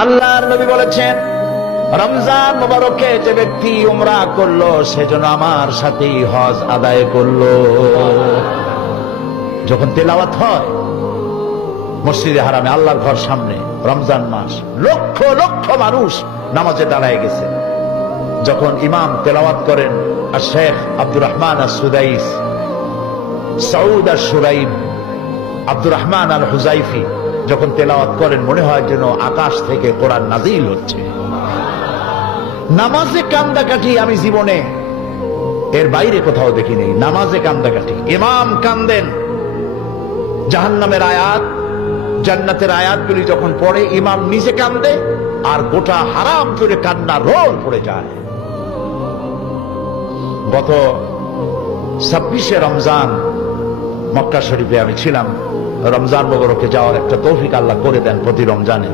আল্লাহর নবী বলেছেন, রমজান মুবারকে যে ব্যক্তি উমরা করলো সেজন্য আমার সাথেই হজ আদায় করলো। যখন তেলাওয়াত হয় মসজিদে হারামে, আল্লাহর ঘর সামনে, রমজান মাস, লক্ষ লক্ষ মানুষ নামাজে দাঁড়ায় গেছে। যখন ইমাম তেলাওয়াত করেন, আর শেখ আব্দুর রহমান আস-সুদাইস, সৌদ আশ-শুরাইব, আব্দুর রহমান আল হুজাইফি যখন তেলাওয়াত করেন, মনে হয় যেন আকাশ থেকে কোরআন নাজিল হচ্ছে। নামাজে কান্দাকাটি আমি জীবনে এর বাইরে কোথাও দেখিনি। নামাজে কান্দাকাটি, ইমাম কান্দেন, জাহান্নামের আয়াত, জান্নাতের আয়াতগুলি যখন পড়ে ইমাম নিজে কান্দে, আর গোটা হারাম করে কান্না রোল পড়ে যায়। গত 26শে রমজান মক্কা শরীফে আমি ছিলাম। রমজান মুবারকে যাওয়ার একটা তৌফিক আল্লাহ করে দেন প্রতি রমজানে।